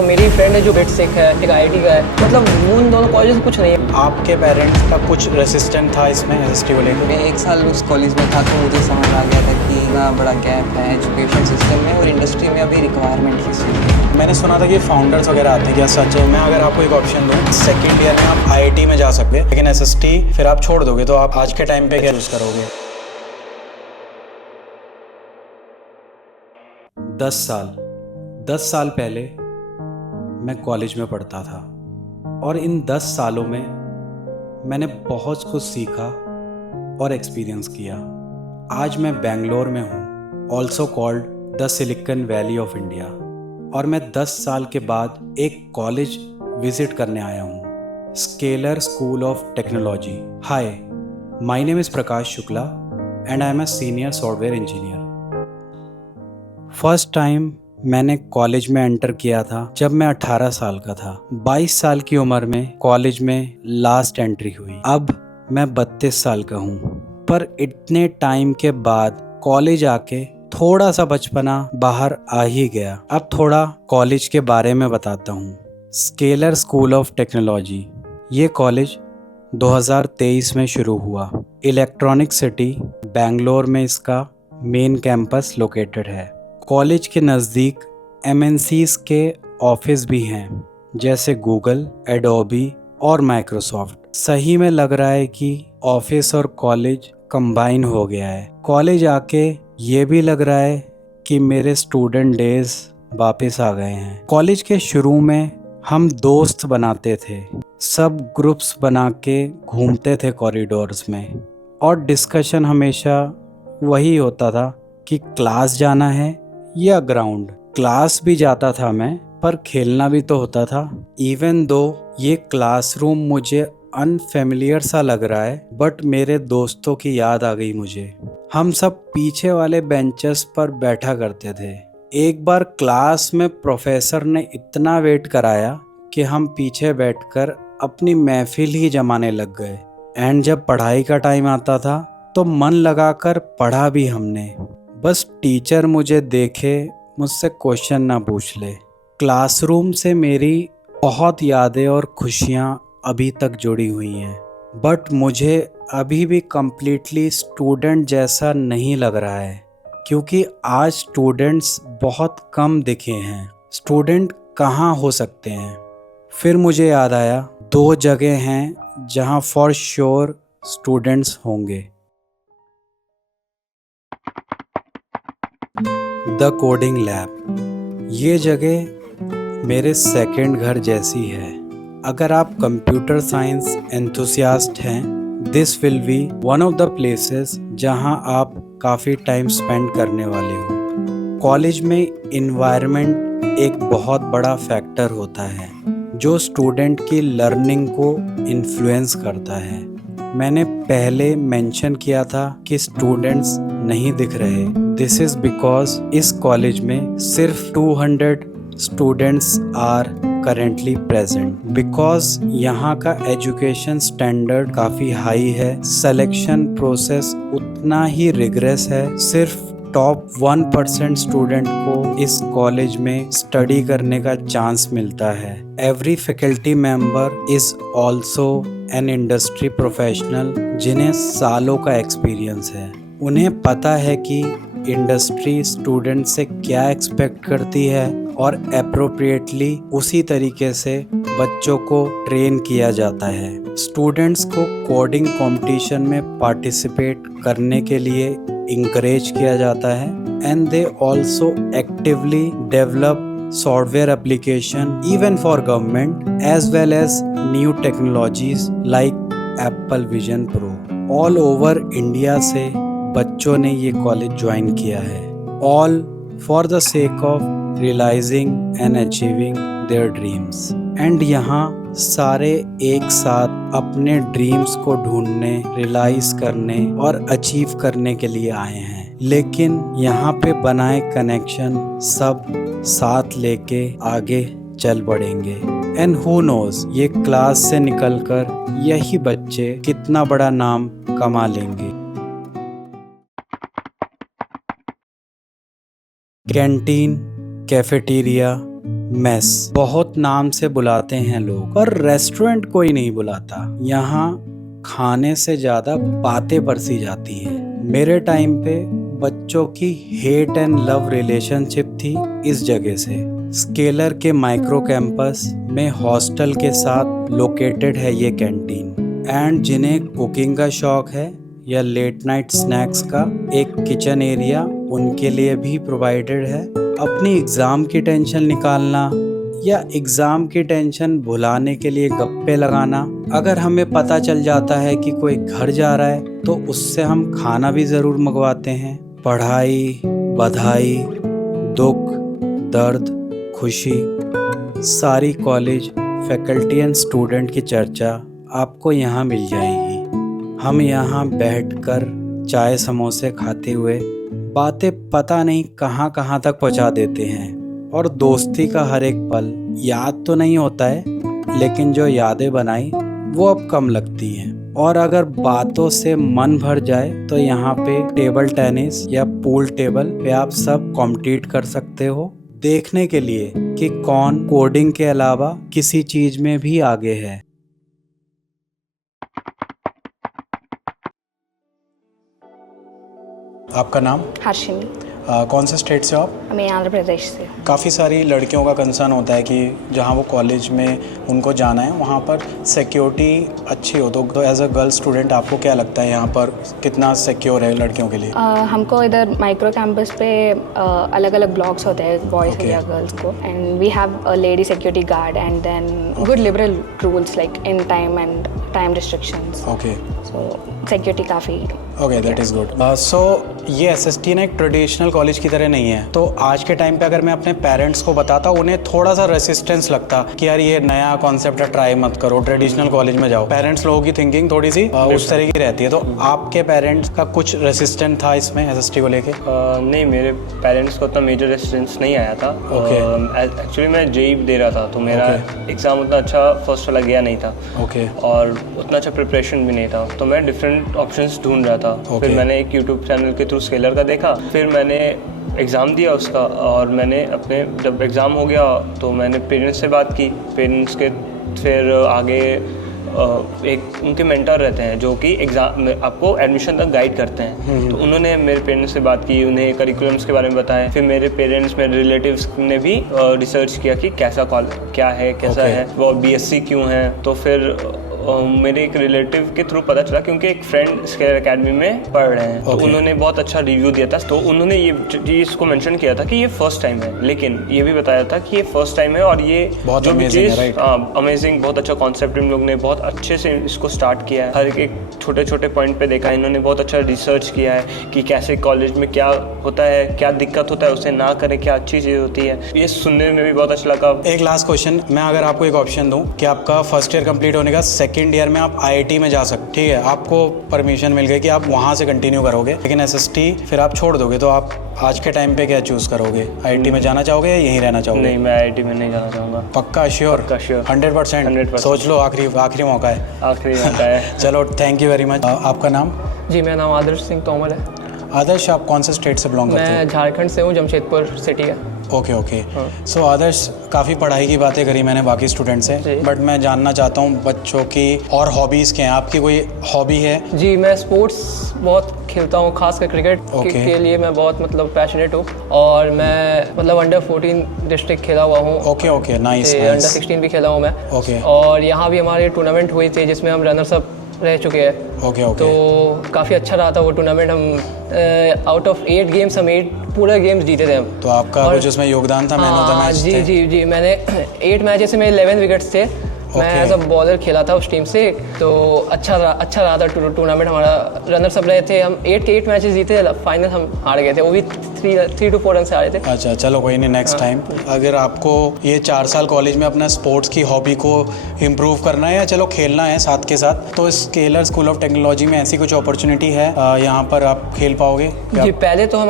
तो मेरी फ्रेंड है जो बिट सिक है, एक आईआईटी का है, मतलब उन दोनों कॉलेज से कुछ नहीं है। आपके पेरेंट्स का कुछ रेसिस्टेंट था इसमें एसएसटी को लेकर? मैं 1 साल उस कॉलेज में था तो मुझे समझ आ गया था कि इतना बड़ा गैप है एजुकेशन सिस्टम में और इंडस्ट्री में अभी रिक्वायरमेंट की चीज़। मैंने सुना था कि फाउंडर्स वगैरह आते हैं, क्या सच है? मैं अगर आपको एक ऑप्शन दूँ, सेकेंड ईयर में आप आईआईटी में जा सकते हैं, लेकिन एसएसटी फिर आप छोड़ दोगे, तो आप आज के टाइम पे क्या यूज़ करोगे? 10 साल पहले मैं कॉलेज में पढ़ता था और इन 10 सालों में मैंने बहुत कुछ सीखा और एक्सपीरियंस किया। आज मैं बेंगलोर में हूँ, also called the silicon valley of India, और मैं 10 साल के बाद एक कॉलेज विजिट करने आया हूँ, scalar school of technology. Hi, my name is Prakash Shukla and I am a senior software engineer. First time मैंने कॉलेज में एंटर किया था जब मैं 18 साल का था। 22 साल की उम्र में कॉलेज में लास्ट एंट्री हुई। अब मैं 32 साल का हूँ, पर इतने टाइम के बाद कॉलेज आके थोड़ा सा बचपना बाहर आ ही गया। अब थोड़ा कॉलेज के बारे में बताता हूँ। स्केलर स्कूल ऑफ टेक्नोलॉजी, ये कॉलेज 2023 में शुरू हुआ। इलेक्ट्रॉनिक सिटी बेंगलोर में इसका मेन कैंपस लोकेटेड है। कॉलेज के नज़दीक एमएनसीज के ऑफिस भी हैं, जैसे गूगल, एडोबी और माइक्रोसॉफ्ट। सही में लग रहा है कि ऑफिस और कॉलेज कंबाइन हो गया है। कॉलेज आके ये भी लग रहा है कि मेरे स्टूडेंट डेज वापस आ गए हैं। कॉलेज के शुरू में हम दोस्त बनाते थे, सब ग्रुप्स बना के घूमते थे कॉरिडोर्स में, और डिस्कशन हमेशा वही होता था कि क्लास जाना है या ग्राउंड। क्लास भी जाता था मैं, पर खेलना भी तो होता था। इवन दो ये क्लासरूम मुझे अनफेमिलियर सा लग रहा है, बट मेरे दोस्तों की याद आ गई मुझे। हम सब पीछे वाले बेंचेस पर बैठा करते थे। एक बार क्लास में प्रोफेसर ने इतना वेट कराया कि हम पीछे बैठकर अपनी महफिल ही जमाने लग गए। एंड जब पढ़ाई का टाइम आता था तो मन लगाकर पढ़ा भी हमने, बस टीचर मुझे देखे, मुझसे क्वेश्चन ना पूछ ले। क्लासरूम से मेरी बहुत यादें और खुशियाँ अभी तक जुड़ी हुई हैं, बट मुझे अभी भी कम्प्लीटली स्टूडेंट जैसा नहीं लग रहा है, क्योंकि आज स्टूडेंट्स बहुत कम दिखे हैं। स्टूडेंट कहाँ हो सकते हैं? फिर मुझे याद आया, 2 जगह हैं जहाँ फॉर श्योर स्टूडेंट्स होंगे। द कोडिंग लैब, ये जगह मेरे सेकंड घर जैसी है। अगर आप कंप्यूटर साइंस एंथुसियास्ट हैं, this will be one of the places जहां आप काफ़ी टाइम स्पेंड करने वाले हो। कॉलेज में इन्वायरमेंट एक बहुत बड़ा फैक्टर होता है जो स्टूडेंट की लर्निंग को इन्फ्लुएंस करता है। मैंने पहले मेंशन किया था कि स्टूडेंट्स नहीं दिख रहे। दिस इज बिकॉज इस कॉलेज में सिर्फ 200 students are currently present, because यहाँ का एजुकेशन स्टैंडर्ड काफ़ी हाई है। सिलेक्शन प्रोसेस उतना ही रिग्रेस है। सिर्फ टॉप 1% स्टूडेंट को इस कॉलेज में स्टडी करने का चांस मिलता है। Every faculty member is also an industry professional, जिन्हें सालों का एक्सपीरियंस है। उन्हें पता है कि इंडस्ट्री स्टूडेंट से क्या एक्सपेक्ट करती है और एप्रोप्रिएटली उसी तरीके से बच्चों को ट्रेन किया जाता है। स्टूडेंट्स को कोडिंग कंपटीशन में पार्टिसिपेट करने के लिए इंकरेज किया जाता है, and they also actively develop software application even for government as well as new technologies like Apple Vision Pro। All over India से बच्चों ने ये कॉलेज ज्वाइन किया है, all for the sake of realizing and achieving their dreams। and यहाँ सारे एक साथ अपने ड्रीम्स को ढूंढने, रियलाइज करने और अचीव करने के लिए आए हैं। लेकिन यहाँ पे बनाए कनेक्शन सब साथ लेके आगे चल बढ़ेंगे। एंड हु नोज, ये क्लास से निकलकर यही बच्चे कितना बड़ा नाम कमा लेंगे। कैंटीन, कैफेटेरिया, मेस बहुत नाम से बुलाते हैं लोग, पर रेस्टोरेंट कोई नहीं बुलाता। यहाँ खाने से ज़्यादा बातें परसी जाती हैं। मेरे टाइम पे बच्चों की हेट एंड लव रिलेशनशिप थी इस जगह से। स्केलर के माइक्रो कैंपस में हॉस्टल के साथ लोकेटेड है ये कैंटीन। एंड जिन्हें कुकिंग का शौक है या लेट नाइट स्नैक्स का एक किचन एरिया उनके लिए भी प्रोवाइडेड है। अपनी एग्ज़ाम की टेंशन निकालना या एग्ज़ाम की टेंशन भुलाने के लिए गप्पे लगाना। अगर हमें पता चल जाता है कि कोई घर जा रहा है तो उससे हम खाना भी ज़रूर मंगवाते हैं। पढ़ाई, बधाई, दुख, दर्द, खुशी, सारी कॉलेज, फैकल्टी एंड स्टूडेंट की चर्चा आपको यहाँ मिल जाएगी। हम यहाँ बैठकर चाय समोसे खाते हुए बातें पता नहीं कहाँ कहाँ तक पहुँचा देते हैं। और दोस्ती का हर एक पल याद तो नहीं होता है, लेकिन जो यादें बनाई वो अब कम लगती हैं। और अगर बातों से मन भर जाए तो यहाँ पे टेबल टेनिस या पूल टेबल पे आप सब कॉम्पीट कर सकते हो, देखने के लिए कि कौन कोडिंग के अलावा किसी चीज में भी आगे है। आपका नाम? हर्षिनी। कौन से स्टेट से हो आप? मैं आंध्र प्रदेश से। काफ़ी सारी लड़कियों का कंसर्न होता है कि जहाँ वो कॉलेज में उनको जाना है वहाँ पर सिक्योरिटी अच्छी हो, तो एज अ गर्ल स्टूडेंट आपको क्या लगता है यहाँ पर कितना सिक्योर है लड़कियों के लिए? हमको इधर माइक्रो कैंपस पे अलग अलग ब्लॉक्स होते हैं बॉयज़ या गर्ल्स को, and we have a lady security guard and then good liberal rules like in time and time restrictions. Okay, so security काफ़ी। Okay, that is good. So ये SST ना एक ट्रेडिशनल कॉलेज की तरह नहीं है, तो आज के टाइम पे अगर मैं अपने पेरेंट्स को बताता उन्हें थोड़ा सा रेसिस्टेंस लगता कि यार ये नया कॉन्सेप्ट है, ट्राई मत करो, ट्रेडिशनल कॉलेज में जाओ। पेरेंट्स लोगों की थिंकिंग थोड़ी सी उस तरह की रहती है, तो आपके पेरेंट्स का कुछ रेसिस्टेंट था इसमें एसएसटी को लेके? नहीं, मेरे पेरेंट्स को उतना मेजर रेसिस्टेंस नहीं आया था। एक्चुअली मैं जेई दे रहा था, तो मेरा एग्ज़ाम उतना अच्छा फर्स्ट वाला गया नहीं था। ओके। और उतना अच्छा प्रिपरेशन भी नहीं था, तो मैं डिफरेंट ऑप्शंस ढूंढ रहा था। फिर मैंने एक यूट्यूब चैनल के थ्रू स्केलर का देखा, फिर मैंने एग्ज़ाम दिया उसका, और मैंने अपने जब एग्ज़ाम हो गया तो मैंने पेरेंट्स से बात की। पेरेंट्स के फिर आगे एक उनके मेंटर रहते हैं जो कि एग्ज़ाम में आपको एडमिशन तक गाइड करते हैं, तो उन्होंने मेरे पेरेंट्स से बात की, उन्हें करिकुलम्स के बारे में बताया। फिर मेरे पेरेंट्स, मेरे रिलेटिव्स ने भी रिसर्च किया कि कैसा क्या है, कैसा है वो, बीएससी क्यों है। तो फिर मेरे एक रिलेटिव के थ्रू पता चला, क्योंकि एक फ्रेंड स्केलर एकेडमी में पढ़ रहे हैं, तो उन्होंने बहुत अच्छा रिव्यू दिया था। तो उन्होंने ये चीज़ को मेंशन किया था कि ये फर्स्ट टाइम है, लेकिन ये भी बताया था कि ये फर्स्ट टाइम है और ये बहुत जो अमेजिंग है, अमेजिंग, बहुत अच्छा कॉन्सेप्ट इन लोग ने बहुत अच्छे से इसको स्टार्ट किया है। हर एक छोटे छोटे पॉइंट पे देखा, इन्होंने बहुत अच्छा रिसर्च किया है कि कैसे कॉलेज में क्या होता है, क्या दिक्कत होता है, उसे ना करें, क्या अच्छी चीज़ होती है। ये सुनने में भी बहुत अच्छा लगा। एक लास्ट क्वेश्चन, मैं अगर आपको एक ऑप्शन दूं कि आपका फर्स्ट ईयर कंप्लीट होने का सेकंड ईयर में आप आईआईटी में जा सकते, ठीक है, आपको परमिशन मिल गई कि आप वहाँ से कंटिन्यू करोगे, लेकिन एसएसटी फिर आप छोड़ दोगे, तो आप आज के टाइम पे क्या चूज़ करोगे? आईआईटी में जाना चाहोगे या यहीं रहना चाहोगे? नहीं, मैं आईआईटी में नहीं जाना चाहूँगा। पक्का श्योर? पक्का श्योर, 100%। सोच लो, आखिरी मौका है। आखिरी मौका है। चलो, थैंक यू वेरी मच। आपका नाम? जी, मेरा नाम आदर्श सिंह तोमर है। आदर्श, आप कौन से स्टेट से बिलोंग करते मैं झारखंड से हूँ, जमशेदपुर सिटी का। Okay okay. सो आदर्श, काफ़ी पढ़ाई की बातें करी मैंने बाकी स्टूडेंट से, बट मैं जानना चाहता हूँ बच्चों की और हॉबीज़ क्या हैं। आपकी कोई हॉबी है? जी, मैं स्पोर्ट्स बहुत खेलता हूँ, खासकर क्रिकेट के लिए मैं बहुत पैशनेट हूँ, और मैं अंडर 14 डिस्ट्रिक्ट खेला हुआ हूँ। Okay okay, nice. अंडर 16 भी खेला हूँ मैं। ओके। और यहाँ भी हमारी टूर्नामेंट हुई थी जिसमें हम रनर्स अप रह चुके हैं। Okay okay. तो काफ़ी अच्छा रहा था वो टूर्नामेंट। हम आउट ऑफ 8 गेम्स हम 8 पूरे गेम्स जीते थे हम। तो आपका कुछ उसमें योगदान था? Man of the match? जी जी जी, मैंने 8 मैचेस में 11 विकेट्स थे। मैं एज अ बॉलर खेला था उस टीम से, तो अच्छा रहा था टूर्नामेंट हमारा। रनर्स अप रहे थे हम, 8 मैचेस जीते, फाइनल हम हार गए थे, वो भी 3 to 4 रन से हारे थे। अच्छा, चलो कोई नहीं, नेक्स्ट टाइम। अगर आपको ये 4 साल कॉलेज में अपना स्पोर्ट्स की हॉबी को इम्प्रूव करना है या चलो खेलना है साथ के साथ, तो स्केलर स्कूल ऑफ टेक्नोलॉजी में ऐसी कुछ अपॉर्चुनिटी है यहाँ पर आप खेल पाओगे? जी, पहले तो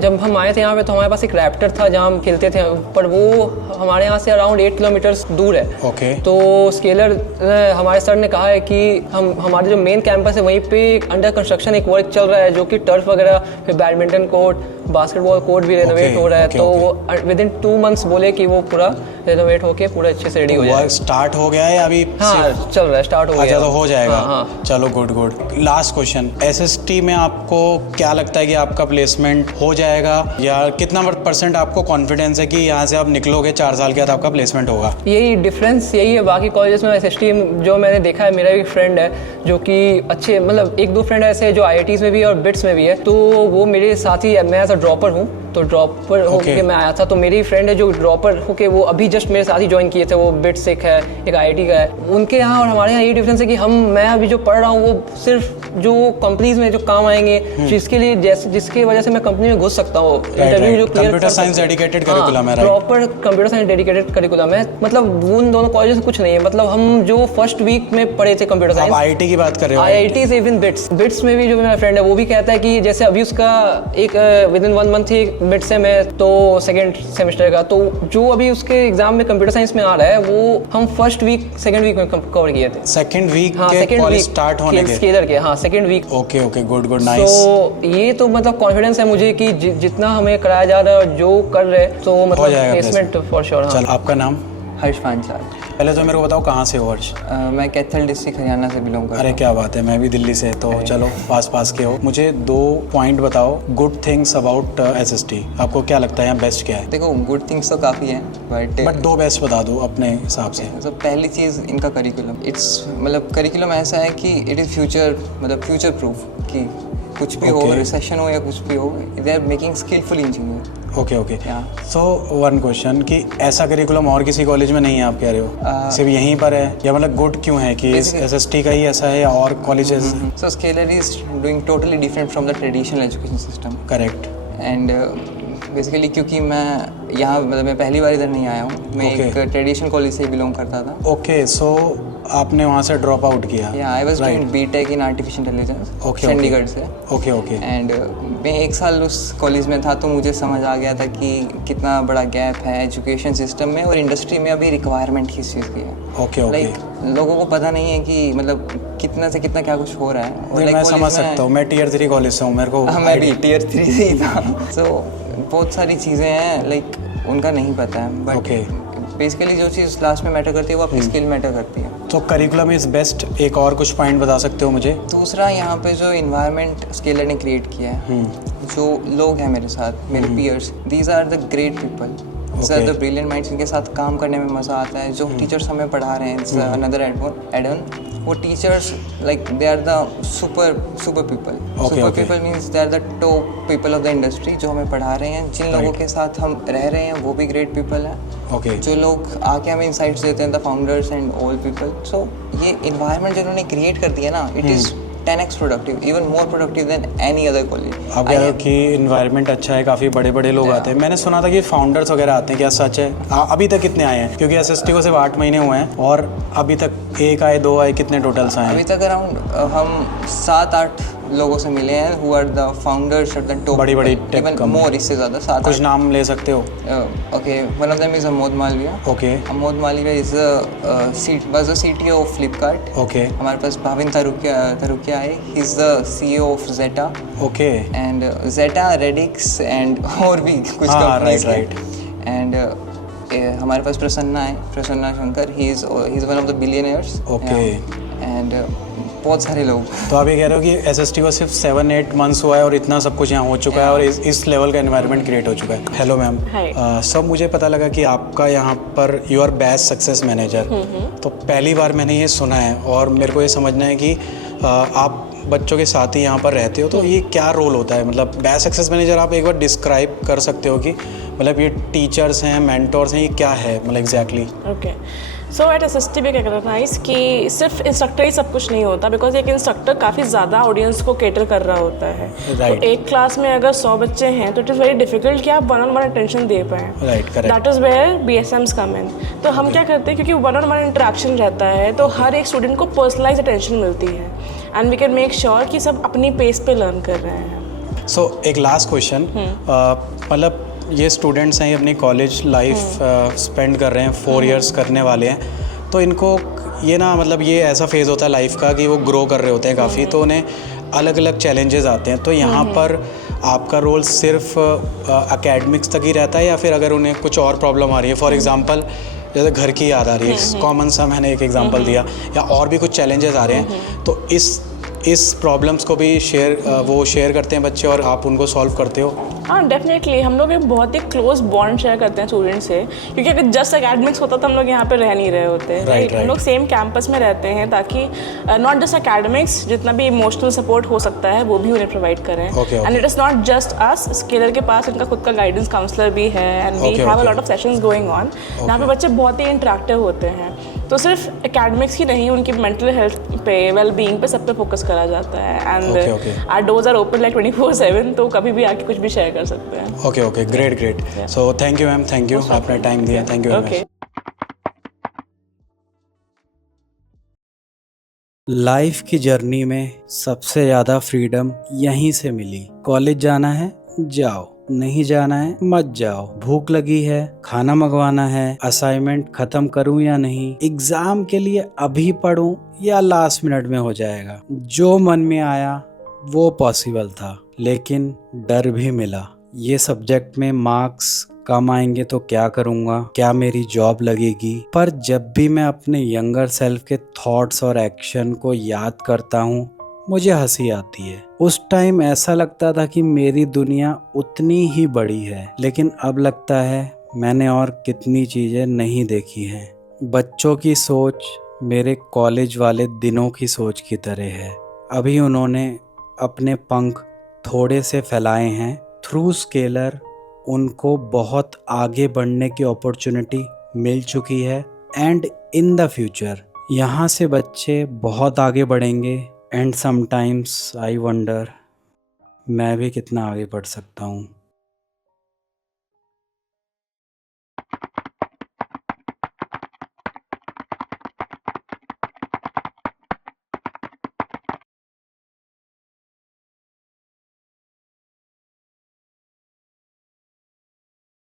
जब हम आए थे यहाँ पे तो हमारे पास एक रैप्टर था जहाँ हम खेलते थे, पर वो हमारे यहाँ से अराउंड 8 किलोमीटर दूर है। ओके। तो स्केलर हमारे सर ने कहा है कि हमारे जो मेन कैंपस है वहीं पे अंडर कंस्ट्रक्शन एक वर्क चल रहा है, जो कि टर्फ वगैरह, फिर बैडमिंटन कोर्ट, बास्केटबॉल कोर्ट भी रेनोवेट हो रहा है, तो वो विद इन 2 मंथ्स बोले कि वो पूरा रेनोवेट होके पूरा अच्छे से रेडी हो जाएगा। स्टार्ट हो गया है या अभी? हाँ चल रहा है, स्टार्ट हो गया। अच्छा, तो हो जाएगा। हाँ। चलो good good. Last question, SST में आपको क्या लगता है कि आपका प्लेसमेंट हो जाएगा, या कितना % आपको कॉन्फिडेंस है कि यहाँ से आप निकलोगे 4 साल के बाद आपका प्लेसमेंट होगा? यही डिफरेंस यही है बाकी कॉलेजेस में। SST जो मैंने देखा है, मेरा एक फ्रेंड है जो कि अच्छे, मतलब 1-2 फ्रेंड ऐसे जो IITs में भी है और बिट्स में भी है, तो वो मेरे साथ ही, मैं एज अ ड्रॉपर हूँ, तो ड्रॉपर होके मैं आया था, तो मेरी फ्रेंड है जो ड्रॉपर होके वो अभी जस्ट मेरे साथ ही ज्वाइन किए थे, वो बिट्स एक है, एक IIT का है। उनके यहाँ और हमारे यहाँ ये डिफरेंस है कि मैं अभी जो पढ़ रहा हूँ वो सिर्फ जो कंपनीज में जो काम आएंगे, जिसके लिए जिसकी वजह से मैं कंपनी में घुस सकता हूँ, इंटरव्यू जो clear. Computer science dedicated curriculum है, proper computer science dedicated curriculum है। मतलब उन दोनों कॉलेज कुछ नहीं है, मतलब हम जो फर्स्ट वीक में पढ़े थे कंप्यूटर साइंस। IIT की बात कर रहे हो? IIT से इवन बिट्स में भी जो मेरा फ्रेंड है वो भी कहता है कि जैसे अभी उसका एक with in 1 month he bits है, मैं तो सेकेंड सेमेस्टर का, तो जो अभी उसके एग्जाम में कंप्यूटर साइंस में आ रहा है वो हम फर्स्ट वीक सेकंड वीक में कवर किए थे। सेकंड वीक हाँ, के कॉलेज स्टार्ट होने के स्केलर के, हाँ second week. Okay okay, good good, nice. तो ये तो मतलब कॉन्फिडेंस है मुझे कि जितना हमें कराया जा रहा है और जो कर रहे हैं, तो मतलब प्लेसमेंट फॉर श्योर। चल, आपका नाम? हर्ष पांचाल। पहले तो मेरे को बताओ कहाँ से हो हर्ष? मैं कैथल डिस्ट्रिक्ट हरियाणा से बिलोंग करता अरे क्या बात है, मैं भी दिल्ली से, तो चलो पास के हो। मुझे 2 पॉइंट बताओ, गुड थिंग्स अबाउट SST। आपको क्या लगता है यहाँ बेस्ट क्या है? देखो, गुड थिंग्स तो काफ़ी हैं, बट 2 बेस्ट बता दो अपने हिसाब से। तो पहली चीज़ इनका करिकुलम, मतलब करिकुलम ऐसा है कि इट इज़ फ्यूचर प्रूफ, कि कुछ भी हो, रिसेशन हो या कुछ भी हो, they are making skilful engineer. Okay. So 1 question, कि ऐसा करिकुलम और किसी कॉलेज में नहीं है आप कह रहे हो? सिर्फ यहीं पर है, या मतलब गुड क्यों है कि SST का ही ऐसा है या और colleges? So scalar is doing totally different from the traditional education system. Correct. And basically क्योंकि मैं यहाँ, मतलब मैं पहली बार इधर नहीं आया हूँ, मैं एक ट्रेडिशनल कॉलेज से बिलोंग करता था। ओके, सो आपने वहाँ से ड्रॉप आउट किया? या I was doing BTech in artificial intelligence Chandigarh से। ओके। एंड मैं 1 साल उस कॉलेज में था, तो मुझे समझ आ गया था कि कितना बड़ा गैप है एजुकेशन सिस्टम में और इंडस्ट्री में अभी रिक्वायरमेंट किस चीज़ की है। ओके। लाइक लोगों को पता नहीं है कि मतलब कितना से कितना क्या कुछ हो रहा है। और मैं समझ सकता हूँ, मैं Tier 3 कॉलेज से हूँ, मेरे को। मैं भी Tier 3 से ही था। सो बहुत सारी चीज़ें हैं लाइक उनका नहीं पता है, बट बेसिकली जो चीज़ लास्ट में मैटर करती है वो आपकी स्किल मैटर करती है। तो करिकुलम इज़ बेस्ट। एक और कुछ पॉइंट बता सकते हो मुझे? दूसरा, यहाँ पे जो इन्वायरमेंट स्केलर ने क्रिएट किया है, जो लोग हैं मेरे साथ, मेरे peers, these are the great people, these are the brilliant minds. इनके साथ काम करने में मज़ा आता है। जो टीचर्स हमें पढ़ा रहे हैं, अनदर एड ऑन, वो teachers like they are the super people. Super people means they are the top people of the industry, जो हमें पढ़ा रहे हैं। जिन लोगों के साथ हम रह रहे हैं वो भी ग्रेट पीपल हैं। जो लोग आके हमें इंसाइट्स देते हैं, the founders and all people. So ये इन्वायरमेंट जो उन्होंने क्रिएट कर दिया ना, it is 10x productive, even more productive than any other college. आप कह रहे हो कि इन्वायरमेंट अच्छा है, काफ़ी बड़े लोग आते हैं। मैंने सुना था कि फाउंडर्स वगैरह आते हैं, क्या सच है? अभी तक कितने आए हैं? क्योंकि SST को सिर्फ 8 महीने हुए हैं और अभी तक 1 आए 2 आए, कितने टोटल्स आए? अभी तक अराउंड हम 7-8 लोगों से मिले हैं who are the founders of the top बड़ी टेक कंपनी। मोर, इससे ज़्यादा 7-8। कुछ नाम ले सकते हो? Okay, one of them is Amod Malviya. Okay. Amod Malviya is was the CTO of Flipkart. Okay. हमारे पास भाविन तरुकिया है, he is the CEO of Zeta। Okay. And Zeta, Redix and और भी कुछ कंपनीज। राइट। एंड हमारे पास Prasanna Shankar, he is one of the billionaires. Okay. And बहुत सारे लोग। तो आप ये कह रहे हो कि SST को सिर्फ 7-8 मंथ्स हुआ है और इतना सब कुछ यहाँ हो चुका है और इस लेवल का एनवायरनमेंट क्रिएट हो चुका है। Hello ma'am. सब मुझे पता लगा कि आपका यहाँ पर you are best success manager. तो पहली बार मैंने ये सुना है और मेरे को ये समझना है कि आप बच्चों के साथ ही यहाँ पर रहते हो, तो ये क्या रोल होता है? मतलब बेस्ट सक्सेस मैनेजर आप एक बार डिस्क्राइब कर सकते हो कि मतलब ये टीचर्स हैं, मेंटोर्स हैं, ये क्या है मतलब एग्जैक्टली? ओके, सो एट SST भी क्या रिकॉग्नाइज कि सिर्फ इंस्ट्रक्टर ही सब कुछ नहीं होता, बिकॉज एक इंस्ट्रक्टर काफ़ी ज़्यादा ऑडियंस को कैटर कर रहा होता है। तो एक क्लास में अगर 100 बच्चे हैं तो इट इज़ वेरी डिफिकल्ट कि आप 1-on-1 अटेंशन दे पाएँ। Right, correct. That is where BSMs come in. तो हम क्या करते हैं, क्योंकि 1-on-1 इंटरेक्शन रहता है, तो हर एक स्टूडेंट को पर्सनलाइज अटेंशन मिलती है and we can make sure कि सब अपनी पेस पे लर्न कर रहे हैं। सो एक लास्ट क्वेश्चन, मतलब ये स्टूडेंट्स हैं, ये अपनी कॉलेज लाइफ स्पेंड कर रहे हैं, 4 इयर्स करने वाले हैं, तो इनको ये ना मतलब ये ऐसा फेज़ होता है लाइफ का कि वो ग्रो कर रहे होते हैं काफ़ी, तो उन्हें अलग अलग चैलेंजेस आते हैं। तो यहाँ पर आपका रोल सिर्फ एकेडमिक्स तक ही रहता है या फिर अगर उन्हें कुछ और प्रॉब्लम आ रही है, फॉर एग्जांपल जैसे घर की याद आ रही है, कॉमन सा मैंने एक एग्जांपल दिया, या और भी कुछ चैलेंजेस आ रहे हैं, तो इस प्रॉब्लम्स को भी शेयर करते हैं बच्चे और आप उनको सॉल्व करते हो? हाँ डेफिनेटली, हम लोग एक बहुत ही क्लोज बॉन्ड शेयर करते हैं स्टूडेंट से, क्योंकि अगर जस्ट एकेडमिक्स होता तो हम लोग यहाँ पे रह नहीं रहे होते। Right. हम लोग सेम कैंपस में रहते हैं ताकि नॉट जस्ट एकेडमिक्स, जितना भी इमोशनल सपोर्ट हो सकता है वो भी उन्हें प्रोवाइड करें। And it is not just us, Scaler के पास उनका खुद का गाइडेंस काउंसलर भी है and we have a lot of sessions going on, जहाँ पे बच्चे बहुत ही इंटरेक्टिव होते हैं। तो सिर्फ एकेडमिक्स ही नहीं, उनकी मेंटल हेल्थ पे, वेल बीइंग पे, सब पे फोकस करा जाता है। And our doors are open like 24/7, तो कभी भी आके कुछ भी शेयर कर सकते हैं। Okay, great. So thank you ma'am, thank you, आपने टाइम दिया, thank you very much. Life की जर्नी में सबसे ज़्यादा फ्रीडम यहीं से मिली। कॉलेज जाना है जाओ, नहीं जाना है मत जाओ, भूख लगी है खाना मंगवाना है, असाइनमेंट खत्म करूं या नहीं, एग्जाम के लिए अभी पढूं या लास्ट मिनट में हो जाएगा, जो मन में आया वो पॉसिबल था। लेकिन डर भी मिला, ये सब्जेक्ट में मार्क्स कम आएंगे तो क्या करूँगा, क्या मेरी जॉब लगेगी। पर जब भी मैं अपने यंगर सेल्फ के थॉट्स और एक्शन को याद करता हूँ मुझे हंसी आती है। उस टाइम ऐसा लगता था कि मेरी दुनिया उतनी ही बड़ी है, लेकिन अब लगता है मैंने और कितनी चीज़ें नहीं देखी हैं। बच्चों की सोच मेरे कॉलेज वाले दिनों की सोच की तरह है। अभी उन्होंने अपने पंख थोड़े से फैलाए हैं। थ्रू स्केलर उनको बहुत आगे बढ़ने की अपॉर्चुनिटी मिल चुकी है एंड इन द फ्यूचर यहाँ से बच्चे बहुत आगे बढ़ेंगे। एंड समटाइम्स आई वंडर मैं भी कितना आगे बढ़ सकता हूँ।